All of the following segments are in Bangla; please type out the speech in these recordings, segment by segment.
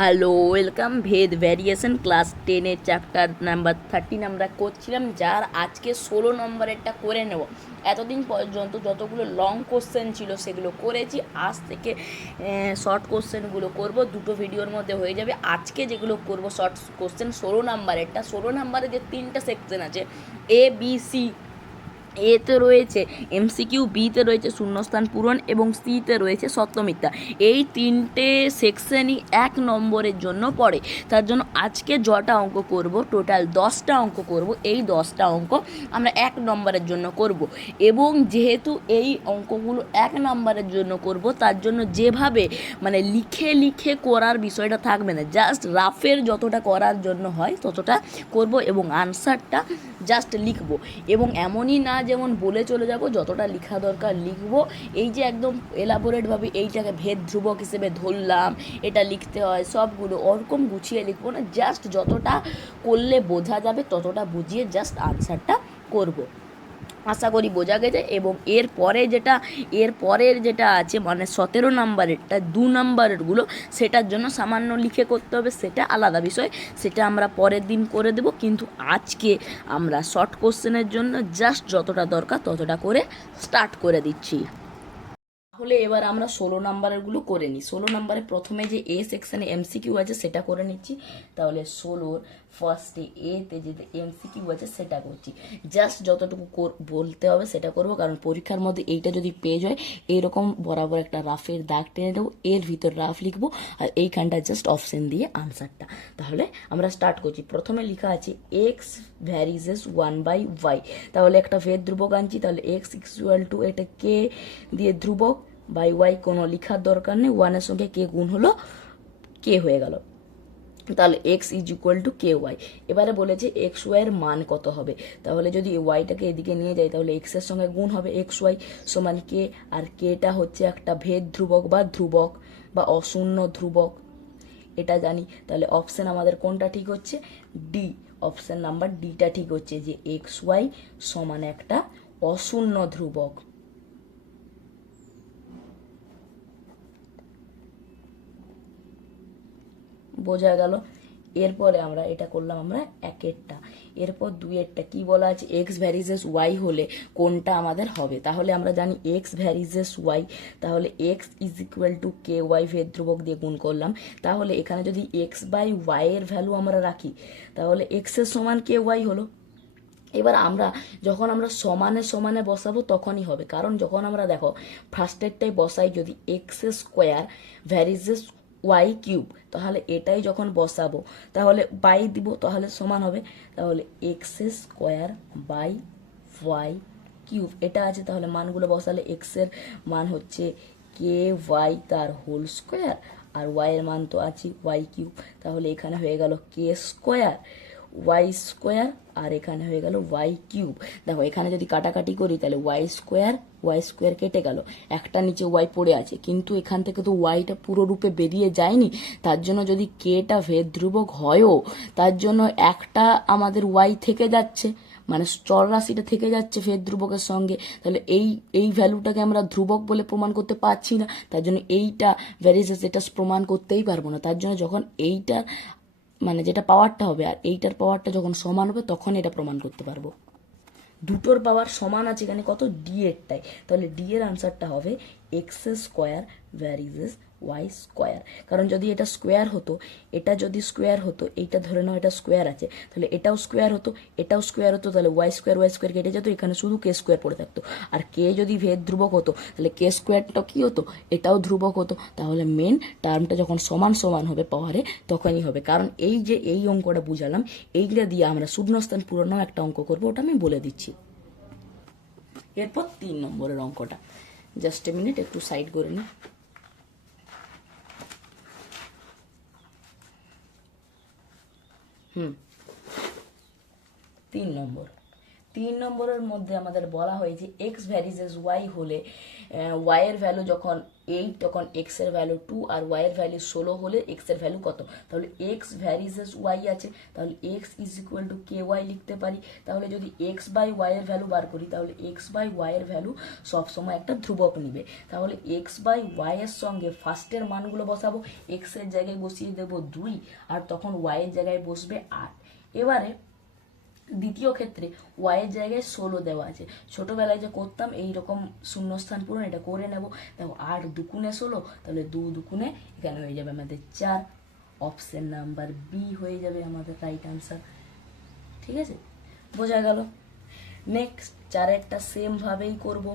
হ্যালো ওয়েলকাম ভেদ ভ্যারিয়েশন ক্লাস টেনের চ্যাপ্টার নাম্বার থার্টিন আমরা করছিলাম, যার আজকে ষোলো নম্বরেরটা করে নেব। এতদিন পর্যন্ত যতগুলো লং কোশ্চেন ছিল সেগুলো করেছি, আজ থেকে শর্ট কোশ্চেনগুলো করব, দুটো ভিডিওর মধ্যে হয়ে যাবে। আজকে যেগুলো করব শর্ট কোশ্চেন ষোলো নাম্বারেরটা, ষোলো নাম্বারে যে তিনটা সেকশন আছে এ বি সি এতে রয়েছে এমসিকিউ বিতে রয়েছে শূন্যস্থান পূরণ এবং সিতে রয়েছে সত্যমিথ্যা। এই তিনটে সেকশনই এক নম্বরের জন্য পড়ে। তার জন্য আজকে যটা অঙ্ক করব, টোটাল দশটা অঙ্ক করব। এই দশটা অঙ্ক আমরা এক নম্বরের জন্য করব। এবং যেহেতু এই অঙ্কগুলো এক নম্বরের জন্য করব, তার জন্য যেভাবে মানে লিখে লিখে করার বিষয়টা থাকবে না। জাস্ট রাফের যতটা করার জন্য হয় ততটা করব এবং আনসারটা জাস্ট লিখব এবং এমনই না যেমন বলে চলে যাব, যতটা লেখা দরকার লিখব এই যে একদম এলাবোরেটভাবে এইটাকে ভেদ ধ্রুবক হিসেবে ধরলাম, এটা লিখতে হয়, সবগুলো ওরকম গুছিয়ে লিখব না জাস্ট যতটা করলে বোঝা যাবে, ততটা বুঝিয়ে জাস্ট আনসারটা করব। আশা করি বোঝা গেছে এবং এর পরে যেটা, এর পরের যেটা আছে মানে সতেরো নাম্বারেরটা দু নাম্বারেরগুলো, সেটার জন্য সামান্য লিখে করতে হবে, সেটা আলাদা বিষয়, সেটা আমরা পরের দিন করে দেব, কিন্তু আজকে আমরা শর্ট কোশ্চেনের জন্য জাস্ট যতটা দরকার ততটা করে স্টার্ট করে দিচ্ছি। তাহলে এবার আমরা ষোলো নাম্বারেরগুলো করে নিই। ষোলো নাম্বারে প্রথমে যে এ সেকশানে এমসিকিউ আছে, সেটা করে নিচ্ছি। তাহলে ষোলোর ফার্স্টে এতে যে এমসিকিউ আছে, সেটা করছি। জাস্ট যতটুকু বলতে হবে সেটা করব, কারণ পরীক্ষার মধ্যে এইটা যদি পেজ হয় এইরকম বরাবর একটা রাফের দাগ টেনে দেবো, এর ভিতর রাফ লিখব, আর এইখানটা জাস্ট অপশন দিয়ে আনসারটা তাহলে আমরা স্টার্ট করছি। প্রথমে লেখা আছে x varies one by y তাহলে একটা ভেদ ধ্রুবক আনছি, তাহলে এক্স ইকুয়াল টু এটা কে দিয়ে ধ্রুবক? বাই ওয়াই কোনো লেখার দরকার নেই ওয়ানের সঙ্গে কে গুণ হলো কে হয়ে গেল। তাহলে x is equal to k y এবারে বলেছে এক্স ওয়াইয়ের মান কত হবে? তাহলে যদি ওয়াইটাকে এদিকে নিয়ে যাই, তাহলে এক্সের সঙ্গে গুণ হবে এক্স ওয়াই সমান কে আর কেটা হচ্ছে একটা ভেদ ধ্রুবক বা ধ্রুবক বা অশূন্য ধ্রুবক। এটা জানি, তাহলে অপশান আমাদের কোনটা ঠিক হচ্ছে? ডি অপশান নাম্বার ডিটা ঠিক হচ্ছে যে এক্স ওয়াই সমান একটা অশূন্য ধ্রুবক। বোঝা গেল। এরপরে আমরা এটা করলাম আমরা একেরটা। এরপর দুইয়েরটা কি বলা আছে? এক্স ভ্যারিজেস ওয়াই হলে কোনটা আমাদের হবে? তাহলে আমরা জানি এক্স ভ্যারিজেস ওয়াই তাহলে x is equal to k y ভেদ ধ্রুবক দিয়ে গুণ করলাম। তাহলে এখানে যদি এক্স বাই ওয়াইয়ের ভ্যালু আমরা রাখি, তাহলে এক্সের সমান কে ওয়াই হলো। এবার আমরা যখন আমরা সমানে সমানে বসাবো তখনই হবে। কারণ যখন আমরা দেখো ফার্স্টেরটাই বসাই, যদি x square varies y cube তাহলে এটাই যখন বসাবো, তাহলে বাই দিব, তাহলে সমান হবে, তাহলে x square by y cube এটা আছে, তাহলে মানগুলো বসালে এক্সের মান হচ্ছে কে ওয়াই তার হোল স্কোয়ার আর ওয়াই এর মান তো আছে ওয়াই কিউব তাহলে এখানে হয়ে গেল কে স্কোয়ার ওয়াই স্কোয়ার আর এখানে হয়ে গেল ওয়াই কিউব দেখো, এখানে যদি কাটাকাটি করি, তাহলে ওয়াই স্কোয়ার ওয়াই স্কোয়ার কেটে গেল। একটা নিচে ওয়াই পড়ে আছে, কিন্তু এখান থেকে তো ওয়াইটা পুরো রূপে বেরিয়ে যায়নি। তার জন্য যদি কেটা ভেদ ধ্রুবক হয়ও, তার জন্য একটা আমাদের ওয়াই থেকে যাচ্ছে মানে চর রাশিটা থেকে যাচ্ছে ফের ধ্রুবকের সঙ্গে। তাহলে এই এই ভ্যালুটাকে আমরা ধ্রুবক বলে প্রমাণ করতে পারছি না। তার জন্য এইটা ভ্যারিয়েশন এটা প্রমাণ করতেই পারব না। তার জন্য যখন এইটা মানে যেটা পাওয়ারটা হবে আর এইটার পাওয়ারটা যখন সমান হবে, তখন এটা প্রমাণ করতে পারব। দুটোর পাওয়ার সমান আছে এখানে কত? ডি এরটাই তাহলে ডি এর আনসারটা হবে x square varies y square কারণ যদি এটা স্কোয়ার হতো, এটা যদি স্কোয়ার হতো, এইটা ধরে নাও এটা স্কোয়ার আছে, তাহলে এটাও স্কোয়ার হতো, এটাও স্কোয়ার হতো, তাহলে ওয়াই স্কোয়ার ওয়াই স্কোয়ার কেটে যেত, এখানে শুধু কে স্কোয়ার পড়ে থাকতো। আর কে যদি ভেদ ধ্রুবক হতো, তাহলে কে স্কোয়ারটা কি হতো? এটাও ধ্রুবক হতো। তাহলে মেন টার্মটা যখন সমান সমান হবে পাওয়ারে তখনই হবে। কারণ এই যে এই অঙ্কটা বুঝালাম, এইগুলা দিয়ে আমরা শূন্যস্থান পূরণও একটা অঙ্ক করব, ওটা আমি বলে দিচ্ছি। এরপর তিন নম্বরের অঙ্কটা। জাস্ট এ মিনিট একটু সাইড করে নিই হুম তিন নম্বর তিন নম্বরের মধ্যে আমাদের বলা হয়েছে এক্স ভ্যারিজেস ওয়াই হলে ওয়াইয়ের ভ্যালু যখন এইট তখন এক্সের ভ্যালু টু আর ওয়াইয়ের ভ্যালু ষোলো হলে এক্সের ভ্যালু কত? তাহলে এক্স ভ্যারিজেস ওয়াই আছে, তাহলে x is equal to k y লিখতে পারি। তাহলে যদি এক্স বাই ওয়াইয়ের ভ্যালু বার করি, তাহলে এক্স বাই ওয়াইয়ের ভ্যালু সবসময় একটা ধ্রুবক নিবে। তাহলে এক্স বাই ওয়াইয়ের সঙ্গে ফার্স্টের মানগুলো বসাবো এক্সের জায়গায় বসিয়ে দেবো দুই, আর তখন ওয়াইয়ের জায়গায় বসবে আট। এবারে দ্বিতীয় ক্ষেত্রে ওয়াইয়ের জায়গায় ষোলো দেওয়া আছে। ছোটোবেলায় যে করতাম এই রকম শূন্যস্থান পূরণ এটা করে নেব। দেখো আট দুকুনে ষোলো, তাহলে দু দুকুনে এখানে হয়ে যাবে আমাদের চার। অপশন নাম্বার বি হয়ে যাবে আমাদের রাইট আনসার ঠিক আছে? বোঝা গেল? নেক্সট চারেরটা সেমভাবেই করব।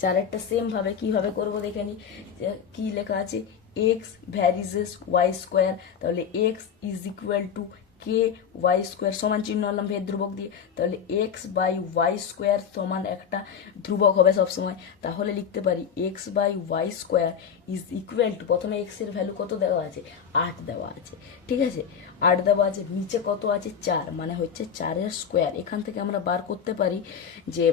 চারেরটা সেম ভাবে কীভাবে করব দেখে নি? কী লেখা আছে? X varies as y square তাহলে x is equal to k y square সমান চিহ্ন আনলাম, ভেদ ধ্রুবক দিয়ে। তাহলে এক্স বাই ওয়াই স্কোয়ার সমান একটা ধ্রুবক হবে সবসময়। তাহলে লিখতে পারি x by y square is equal to প্রথমে এক্সের ভ্যালু কত দেওয়া আছে? আট দেওয়া আছে। ঠিক আছে? আট দেওয়া আছে, নিচে কত আছে? চার মানে হচ্ছে চারের স্কোয়ার এখান থেকে আমরা বার করতে পারি যে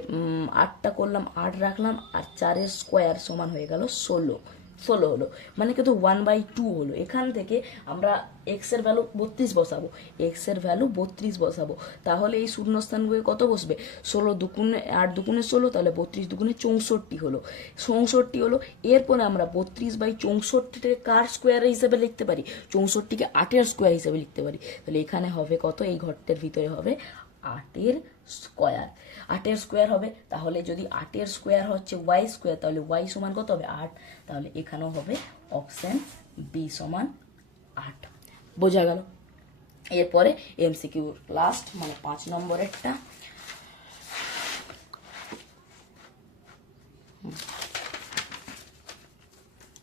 আটটা করলাম, আট রাখলাম, আর চারের স্কোয়ার সমান হয়ে গেল ষোলো। ষোলো হলো মানে কিন্তু ওয়ান বাই টু হলো। এখান থেকে আমরা এক্সের ভ্যালু বত্রিশ বসাবো এক্সের ভ্যালু বত্রিশ বসাবো। তাহলে এই শূন্যস্থানগুলো কত বসবে? ষোলো দুগুণে আট দুগুণে ষোলো, তাহলে বত্রিশ দুগুণে চৌষট্টি হলো। চৌষট্টি হলো, এরপরে আমরা বত্রিশ বাই চৌষট্টিটাকে কার স্কোয়ার হিসেবে লিখতে পারি? চৌষট্টিকে আটের স্কোয়ার হিসেবে লিখতে পারি। তাহলে এখানে হবে কত? এই ঘরটার ভিতরে হবে আটের স্কোয়ার আটের স্কোয়ার হবে, তাহলে যদি আটের স্কোয়ার হচ্ছে ওয়াই স্কোয়ার তাহলে ওয়াই সমান কত হবে আট? তাহলে এখানেও হবে অপশান বি সমান আট। বোঝা গেল? এরপরে এমসিকিউ লাস্ট মানে পাঁচ নম্বরেরটা।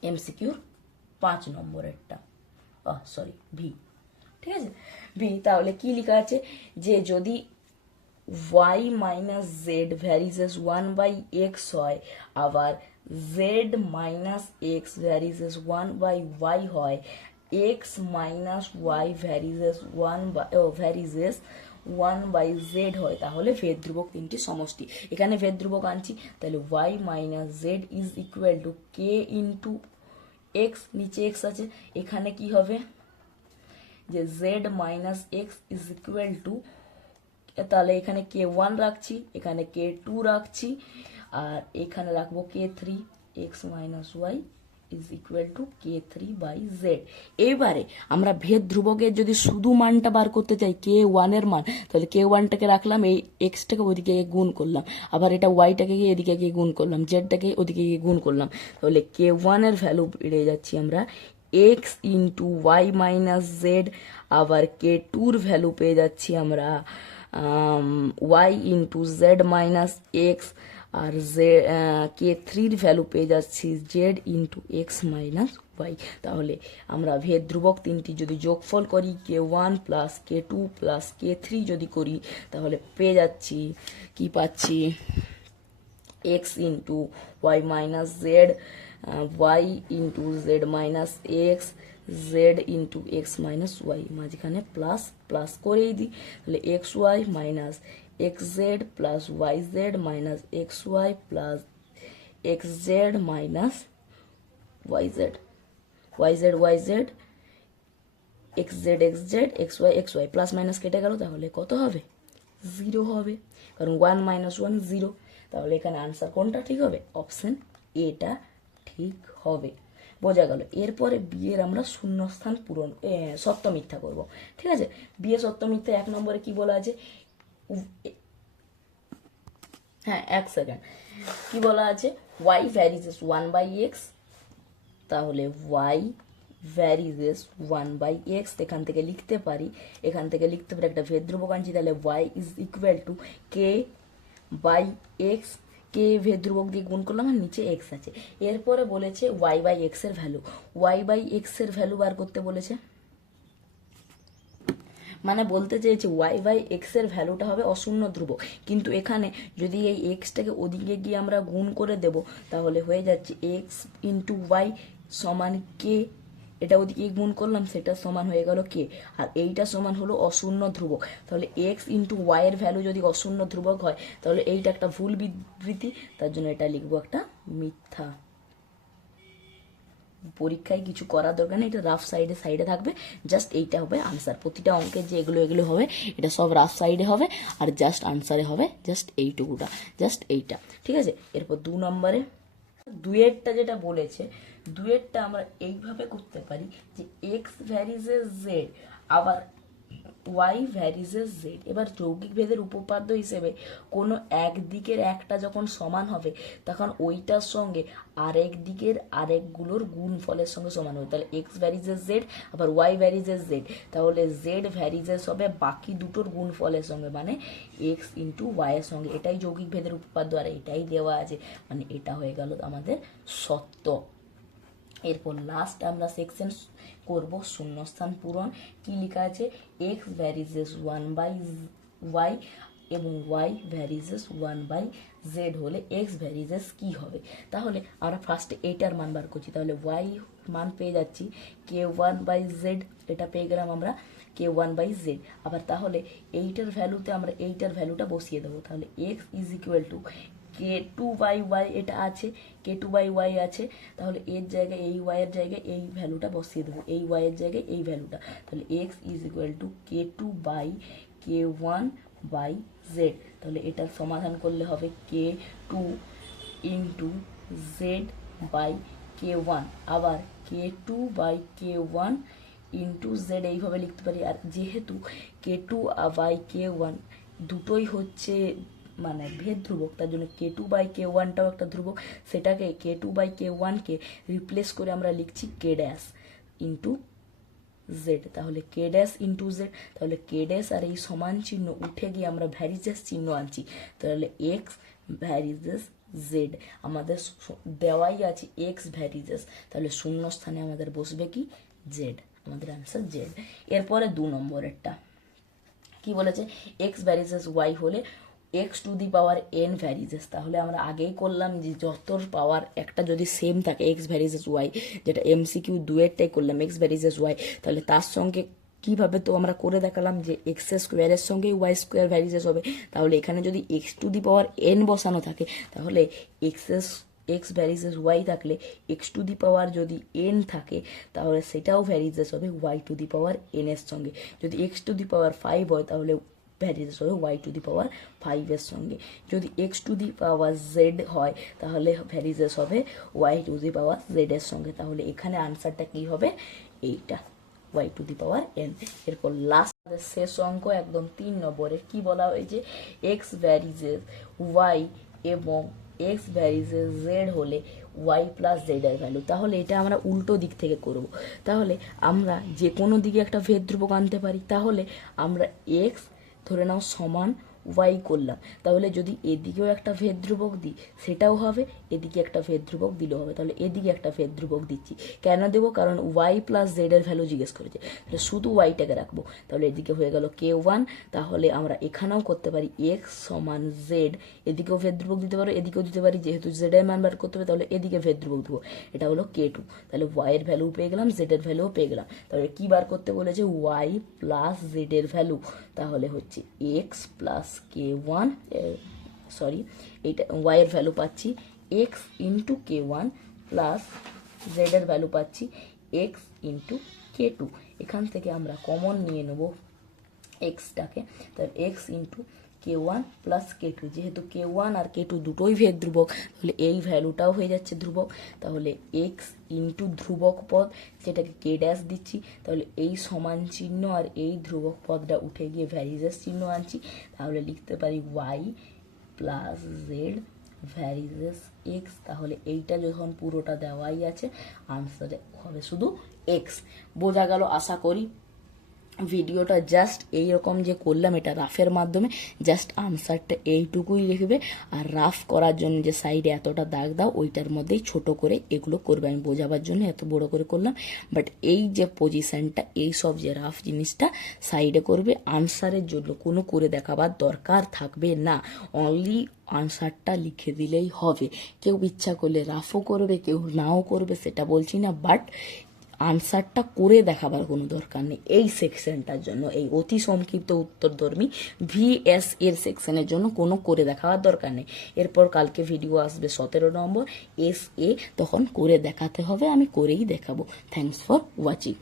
এমসিকিউর পাঁচ নম্বরেরটা। সরি ভি ঠিক আছে? ভি তাহলে কি লেখা আছে? যে যদি y minus z varies as one by x হয় আবার z minus x varies as one by y হয় x minus y varies as one by O varies as one by z হয়। তাহলে ভেদ ধ্রুবক তিনটি সমষ্টি। এখানে ভেদ ধ্রুবক আনছি। তাহলে y minus z is equal to k into x নিচে এক্স আছে। এখানে কি হবে? যে z minus x is equal to তাহলে এখানে কে ওয়ান রাখছি, এখানে কে টু রাখছি, আর এখানে রাখব k three x minus y is equal to k three by z এবারে আমরা ভেদ ধ্রুবকের যদি শুধু মানটা বার করতে চাই কে ওয়ানের মান, তাহলে কে ওয়ানটাকে রাখলাম, এই এক্সটাকে ওদিকে গিয়ে গুণ করলাম, আবার এটা ওয়াইটাকে গিয়ে এদিকে গিয়ে গুণ করলাম জেডটাকে ওদিকে গিয়ে গুণ করলাম, তাহলে কে ওয়ানের ভ্যালু বেড়ে যাচ্ছি আমরা x into y minus z আবার কে টুর ভ্যালু পেয়ে যাচ্ছি আমরা y into z minus x আর জে কে থ্রির ভ্যালু পেয়ে যাচ্ছি z into x minus y তাহলে আমরা ভেদ ধ্রুবক তিনটি যদি যোগফল করি k one plus k two plus k three যদি করি, তাহলে পেয়ে যাচ্ছি, কি পাচ্ছি? X into y minus z y into z minus x z into x minus y মাঝখানে প্লাস প্লাস করেই দিই, তাহলে x y minus x z plus y z minus x y plus x z minus y z y z y z x z x z x y x y plus minus কেটে গেল, তাহলে কত হবে? জিরো হবে, কারণ ওয়ান মাইনাস ওয়ান জিরো তাহলে এখানে আনসার কোনটা ঠিক হবে? অপশন এটা ঠিক হবে। বোঝা গেল। এরপরে বিয়ের আমরা শূন্যস্থান পূরণ সত্য মিথ্যা করব। ঠিক আছে? বিয়ে সত্য মিথ্যা এক নম্বরে কি বলা আছে? হ্যাঁ এক সেকেন্ড। কি বলা আছে? Y varies as one by x তাহলে y varies as one by x এখান থেকে লিখতে পারি। এখান থেকে লিখতে পারি একটা ভেদ্রুবক আনছি তাহলে y is equal to k by x k ভেদ্রুবক দিয়ে গুণ করলাম আর নিচে এক্স আছে। এরপরে বলেছে ওয়াই বাই এক্সের ভ্যালু ওয়াই বাই এক্সের ভ্যালু বার করতে বলেছে। মানে বলতে চেয়েছে ওয়াই বাই এক্সের ভ্যালুটা হবে অশূন্য ধ্রুব কিন্তু এখানে যদি এই এক্সটাকে ওদিকে গিয়ে আমরা গুণ করে দেব, তাহলে হয়ে যাচ্ছে এক্স ইন্টু ওয়াই সমান কে এটা ওদিকে গুণ করলাম, সেটা সমান হয়ে গেল কে? আর এইটা সমান হলো অশূন্য ধ্রুবক। তাহলে এক্স ইন্টু ওয়াই এর ভ্যালু যদি অশূন্য ধ্রুবক হয়, তাহলে এইটা একটা ভুল বিবৃতি, তার জন্য এটা লিখব একটা মিথ্যা। পরীক্ষায় কিছু করার দরকার নেই, এটা রাফ সাইডে সাইডে থাকবে। জাস্ট এইটা হবে আনসার প্রতিটা অঙ্কের যে এগুলো এগুলো হবে, এটা সব রাফ সাইডে হবে, আর জাস্ট আনসারে হবে জাস্ট এইটুকুটা জাস্ট এইটা। ঠিক আছে? এরপর দু নম্বরে দুয়েরটা যেটা বলেছে দুয়েরটা আমরা এইভাবে করতে পারি যে এক্স ভ্যারিজেস জেড আবার ওয়াই ভ্যারিজেস জেড এবার যৌগিক ভেদের উপপাদ্য হিসেবে কোনো এক দিকের একটা যখন সমান হবে, তখন ওইটার সঙ্গে আরেক দিকের আরেকগুলোর গুণ ফলের সঙ্গে সমান হবে। তাহলে এক্স ভ্যারিজেস জেড আবার ওয়াই ভ্যারিজেস জেড তাহলে জেড ভ্যারিজেস হবে, বাকি দুটোর গুণ ফলের সঙ্গে মানে এক্স ইন্টু ওয়াইয়ের সঙ্গে। এটাই যৌগিক ভেদের উপপাদ্য, আর এটাই দেওয়া আছে। মানে এটা হয়ে গেল আমাদের সত্য। এরপর লাস্ট আমরা সেকশন করব শূন্যস্থান পূরণ। কি লেখা আছে? X varies as one by y এবং y varies as one by z হলে এক্স ভ্যারিজেস কি হবে? তাহলে আমরা ফার্স্টে এইটার মান বার করছি। তাহলে ওয়াই মান পেয়ে যাচ্ছি। কে ওয়ান বাই জেড এটা পেয়ে গেলাম আমরা কে ওয়ান বাই জেড আবার তাহলে এইটার ভ্যালুতে আমরা এইটার ভ্যালুটা বসিয়ে দেবো। তাহলে x is equal to k two by y এটা আছে কে টু বাই ওয়াই আছে, তাহলে এর জায়গায় এই ওয়াইয়ের জায়গায় এই ভ্যালুটা বসিয়ে দেবো। এই ওয়াইয়ের জায়গায় এই ভ্যালুটা তাহলে x is equal to k two by k one by z তাহলে এটার সমাধান করলে হবে k two into z by k one আবার k two by k one into z এইভাবে লিখতে পারি। আর যেহেতু k two by k one দুটোই হচ্ছে মানে ভেদ ধ্রুবক, তার জন্য কে টু বাই কে ওয়ানটাও একটা ধ্রুবক, সেটাকে কে টু বাই কে ওয়ানকে রিপ্লেস করে আমরা লিখছি কে ড্যাশ ইন্টু জেড তাহলে কে ড্যাশ ইন্টু জেড তাহলে কে ড্যাশ আর এই সমান চিহ্ন উঠে গিয়ে আমরা ভ্যারিজেস চিহ্ন আনছি। তাহলে এক্স ভ্যারিজেস জেড আমাদের দেওয়াই আছে এক্স ভ্যারিজেস। তাহলে শূন্য স্থানে আমাদের বসবে কি? জেড আমাদের অ্যান্সার জেড এরপরে দু নম্বরেরটা। কি বলেছে? এক্স ভ্যারিজেস ওয়াই হলে x to the power n varies as তাহলে আমরা আগেই করলাম যে যতর পাওয়ার একটা যদি সেম থাকে এক্স ভ্যারিজেস ওয়াই যেটা এমসিকিউ দুয়েরটাই করলাম এক্স ভ্যারিজেস ওয়াই তাহলে তার সঙ্গে কীভাবে তো আমরা করে দেখালাম যে এক্স স্কোয়ারের সঙ্গে ওয়াই স্কোয়ার ভ্যারিজেস হবে, তাহলে এখানে যদি x to the power n বসানো থাকে, তাহলে x x varies as y থাকলে এক্স টু দি পাওয়ার যদি এন থাকে, তাহলে সেটাও ভ্যারিজেস হবে y to the power n এর সঙ্গে। যদি x to the power five হয়, তাহলে ভ্যারিজেস হবে ওয়াই টু দি পাওয়ার ফাইভের সঙ্গে। যদি x to the power z হয়, তাহলে ভ্যারিজেস হবে y to the power z এর সঙ্গে। তাহলে এখানে আনসারটা কি হবে? এইটা y to the power n এরপর লাস্ট শেষ অঙ্ক, একদম তিন নম্বরের। কি বলা হয়েছে? এক্স ভ্যারিজেস ওয়াই এবং এক্স ভ্যারিজেস জেড হলে ওয়াই প্লাস জেড এর ভ্যালু তাহলে এটা আমরা উল্টো দিক থেকে করব। তাহলে আমরা যে কোনো দিকে একটা ভেদ ধ্রুবক আনতে পারি। তাহলে আমরা এক্স ধরে নাও সমান ওয়াই করলাম। তাহলে যদি এদিকেও একটা ভেদ ধ্রুবক দিই, সেটাও হবে, এদিকে একটা ভেদ ধ্রুবক দিলেও হবে। তাহলে এদিকে একটা ভেদ ধ্রুবক দিচ্ছি। কেন দেবো? কারণ ওয়াই প্লাস জেড এর ভ্যালু জিজ্ঞেস করেছে। তাহলে শুধু ওয়াইটাকে রাখব। তাহলে এদিকে হয়ে গেল কে ওয়ান তাহলে আমরা এখানেও করতে পারি এক্স সমান জেড এদিকেও ভেদ ধ্রুবক দিতে পারো, এদিকেও দিতে পারি। যেহেতু জেডের মান বার করতে হবে, তাহলে এদিকে ভেদ ধ্রুবক দেবো। এটা হলো কে টু তাহলে ওয়াই এর ভ্যালু পেয়ে গেলাম জেডের ভ্যালুও পেয়ে গেলাম। তাহলে কী বার করতে বলেছে? ওয়াই প্লাস জেডের ভ্যালু তাহলে হচ্ছে x plus k one sorry এইটা ওয়াই এর ভ্যালু পাচ্ছি x into k one plus z এর ভ্যালু পাচ্ছি এক্স ইন্টু কে টু এখান থেকে আমরা কমন নিয়ে নেব এক্সটাকে তার x into k one plus k two যেহেতু কে ওয়ান আর কে টু দুটোই ভেদ ধ্রুবক, তাহলে এই ভ্যালুটাও হয়ে যাচ্ছে ধ্রুবক। তাহলে এক্স ইন্টু ধ্রুবক পদ, যেটাকে কে ড্যাশ দিচ্ছি, তাহলে এই সমান চিহ্ন আর এই ধ্রুবক পদটা উঠে গিয়ে ভ্যারিজেস চিহ্ন আনছি। তাহলে লিখতে পারি y plus z varies as x তাহলে এইটা যখন পুরোটা দেওয়াই আছে আনসারে হবে শুধু এক্স বোঝা গেল, আশা করি? ভিডিওটা জাস্ট এই রকম যে করলাম, এটা রাফের মাধ্যমে জাস্ট আনসারটা এইটুকুই লিখবে। আর রাফ করার জন্য যে সাইডে এতটা দাগ দাও, ওইটার মধ্যেই ছোট করে এগুলো করবে। আমি বোঝাবার জন্য এত বড় করে করলাম। বাট এই যে পজিশানটা এই সব যে রাফ জিনিসটা সাইডে করবে আনসারের জন্য কোনো করে দেখাবার দরকার থাকবে না। অনলি আনসারটা লিখে দিলেই হবে। কেউ ইচ্ছা করলে রাফও করবে, কেউ নাও করবে, সেটা বলছি না। বাট আনসারটা করে দেখাবার কোনো দরকার নেই এই সেকশনটার জন্য। এই অতি সংক্ষিপ্ত উত্তরধর্মী ভিএস এর সেকশনের জন্য কোনো করে দেখাবার দরকার নেই। এরপর কালকে ভিডিও আসবে সতেরো নম্বর এস এ তখন করে দেখাতে হবে, আমি করেই দেখাবো। Thanks for watching